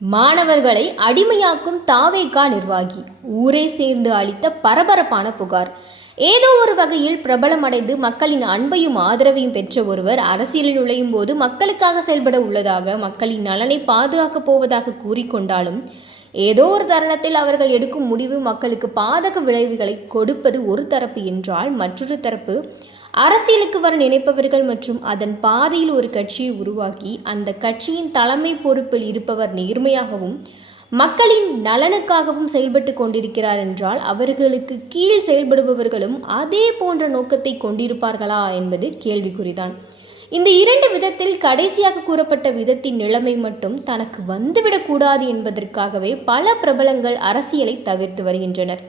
மாணவர்களை அடிமையாக்கும் தாவேகா நிர்வாகி ஊரே சேர்ந்து அளித்த பரபரப்பான புகார். ஏதோ ஒரு வகையில் பிரபலமடைந்து மக்களின் அன்பையும் ஆதரவையும் பெற்ற ஒருவர் அரசியலில் நுழையும் போது மக்களுக்காக செயல்பட உள்ளதாக, மக்களின் நலனை பாதுகாக்கப் போவதாக கூறிக்கொண்டாலும் ஏதோ ஒரு தருணத்தில் அவர்கள் எடுக்கும் முடிவு மக்களுக்கு பாதக விளைவுகளை கொடுப்பது ஒரு தரப்பு என்றால், மற்றொரு தரப்பு அரசியலுக்கு வர நினைப்பவர்கள் மற்றும் அதன் பாதையில் ஒரு கட்சியை உருவாக்கி அந்த கட்சியின் தலைமை பொறுப்பில் இருப்பவர் நேர்மையாகவும் மக்களின் நலனுக்காகவும் செயல்பட்டு கொண்டிருக்கிறார் என்றால், அவர்களுக்கு கீழ் செயல்படுபவர்களும் அதே போன்ற நோக்கத்தை கொண்டிருப்பார்களா என்பது கேள்விக்குறிதான். இந்த இரண்டு விதத்தில் கடைசியாக கூறப்பட்ட விதத்தின் நிலைமை மட்டும் தனக்கு வந்துவிடக்கூடாது என்பதற்காகவே பல பிரபலங்கள் அரசியலை தவிர்த்து வருகின்றனர்.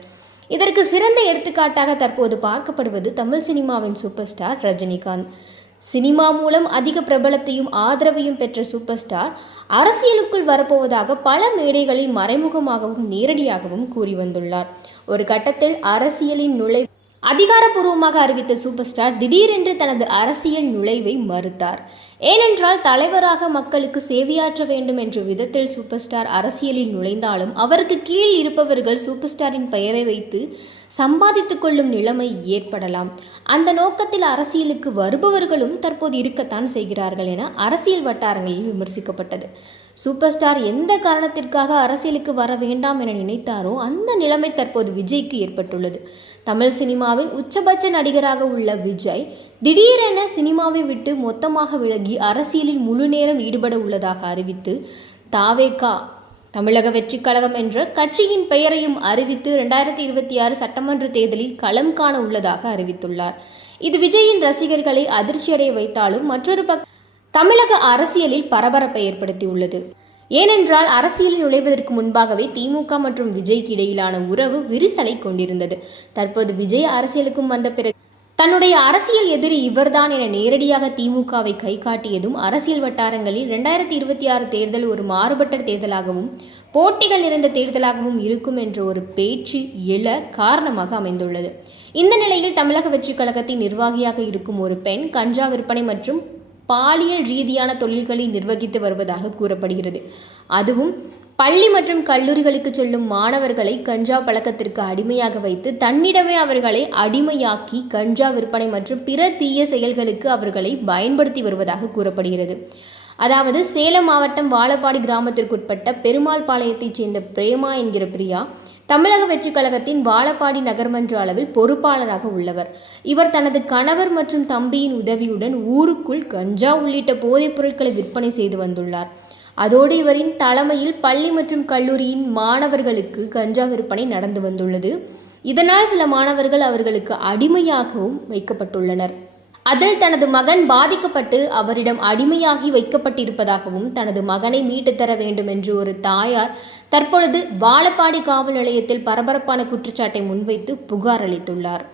இதற்கு சிறந்த எடுத்துக்காட்டாக தற்போது பார்க்கப்படுவது தமிழ் சினிமாவின் சூப்பர் ஸ்டார் ரஜினிகாந்த். சினிமா மூலம் அதிக பிரபலத்தையும் ஆதரவையும் பெற்ற சூப்பர் ஸ்டார் அரசியலுக்குள் வரப்போவதாக பல மேடைகளில் மறைமுகமாகவும் நேரடியாகவும் கூறி வந்துள்ளார். ஒரு கட்டத்தில் அரசியலின் அதிகாரப்பூர்வமாக அறிவித்த சூப்பர் ஸ்டார் திடீரென்று தனது அரசியல் நுழைவை மறுத்தார். ஏனென்றால் தலைவராக மக்களுக்கு சேவையாற்ற வேண்டும் என்ற விதத்தில் சூப்பர் ஸ்டார் அரசியலில் நுழைந்தாலும் அவருக்கு கீழ் இருப்பவர்கள் சூப்பர் ஸ்டாரின் பெயரை வைத்து சம்பாதித்துக் கொள்ளும் நிலைமை ஏற்படலாம். அந்த நோக்கத்தில் அரசியலுக்கு வருபவர்களும் தற்போது இருக்கத்தான் செய்கிறார்கள் என அரசியல் வட்டாரங்களில் விமர்சிக்கப்பட்டது. சூப்பர் ஸ்டார் எந்த காரணத்திற்காக அரசியலுக்கு வர வேண்டாம் என நினைத்தாரோ அந்த நிலைமை தற்போது விஜய்க்கு ஏற்பட்டுள்ளது. தமிழ் சினிமாவின் உச்சபட்ச நடிகராக உள்ள விஜய் திடீரென சினிமாவை விட்டு மொத்தமாக விலகி அரசியலில் முழு நேரம் ஈடுபட உள்ளதாக அறிவித்து, தாவேகா தமிழக வெற்றி கழகம் என்ற கட்சியின் பெயரையும் அறிவித்து 2026 சட்டமன்ற தேர்தலில் களம் காண உள்ளதாக அறிவித்துள்ளார். இது விஜயின் ரசிகர்களை அதிர்ச்சியடைய வைத்தாலும் மற்றொரு தமிழக அரசியலில் பரபரப்பை ஏற்படுத்தியுள்ளது. ஏனென்றால் அரசியலில் நுழைவதற்கு முன்பாகவே திமுக மற்றும் விஜய்க்கு இடையிலான உறவு விரிசலை கொண்டிருந்தது. தற்போது விஜய் அரசியலுக்கும் வந்த பிறகு தன்னுடைய அரசியல் எதிரி இவர்தான் என நேரடியாக திமுகவை கை காட்டியதும் அரசியல் வட்டாரங்களில் 2026 தேர்தல் ஒரு மாறுபட்ட தேர்தலாகவும் போட்டிகள் நிறைந்த தேர்தலாகவும் இருக்கும் என்ற ஒரு பேச்சு எழ காரணமாக அமைந்துள்ளது. இந்த நிலையில் தமிழக வெற்றி கழகத்தின் நிர்வாகியாக இருக்கும் ஒரு பெண் கஞ்சா விற்பனை மற்றும் பாலியல் ரீதியான தொழில்களை நிர்வகித்து வருவதாக கூறப்படுகிறது. அதுவும் பள்ளி மற்றும் கல்லூரிகளுக்கு செல்லும் மாணவர்களை கஞ்சா பழக்கத்திற்கு அடிமையாக வைத்து தன்னிடமே அவர்களை அடிமையாக்கி கஞ்சா விற்பனை மற்றும் பிற தீய செயல்களுக்கு அவர்களை பயன்படுத்தி வருவதாக கூறப்படுகிறது. அதாவது சேலம் மாவட்டம் வாழப்பாடி கிராமத்திற்குட்பட்ட பெருமாள்பாளையத்தைச் சேர்ந்த பிரேமா என்கிற பிரியா தமிழக வெற்றி கழகத்தின் வாழப்பாடி நகர்மன்ற அளவில் பொறுப்பாளராக உள்ளவர். இவர் தனது கணவர் மற்றும் தம்பியின் உதவியுடன் ஊருக்குள் கஞ்சா உள்ளிட்ட போதைப் பொருட்களை விற்பனை செய்து வந்துள்ளார். அதோடு இவரின் தலைமையில் பள்ளி மற்றும் கல்லூரியின் மாணவர்களுக்கு கஞ்சா விற்பனை நடந்து வந்துள்ளது. இதனால் சில மாணவர்கள் அவர்களுக்கு அடிமையாகவும் வைக்கப்பட்டுள்ளனர். அதில் தனது மகன் பாதிக்கப்பட்டு அவரிடம் அடிமையாகி வைக்கப்பட்டிருப்பதாகவும் தனது மகனை மீட்டு தர வேண்டும் என்று ஒரு தாயார் தற்பொழுது வாழப்பாடி காவல் நிலையத்தில் பரபரப்பான குற்றச்சாட்டை முன்வைத்து புகார் அளித்துள்ளார்.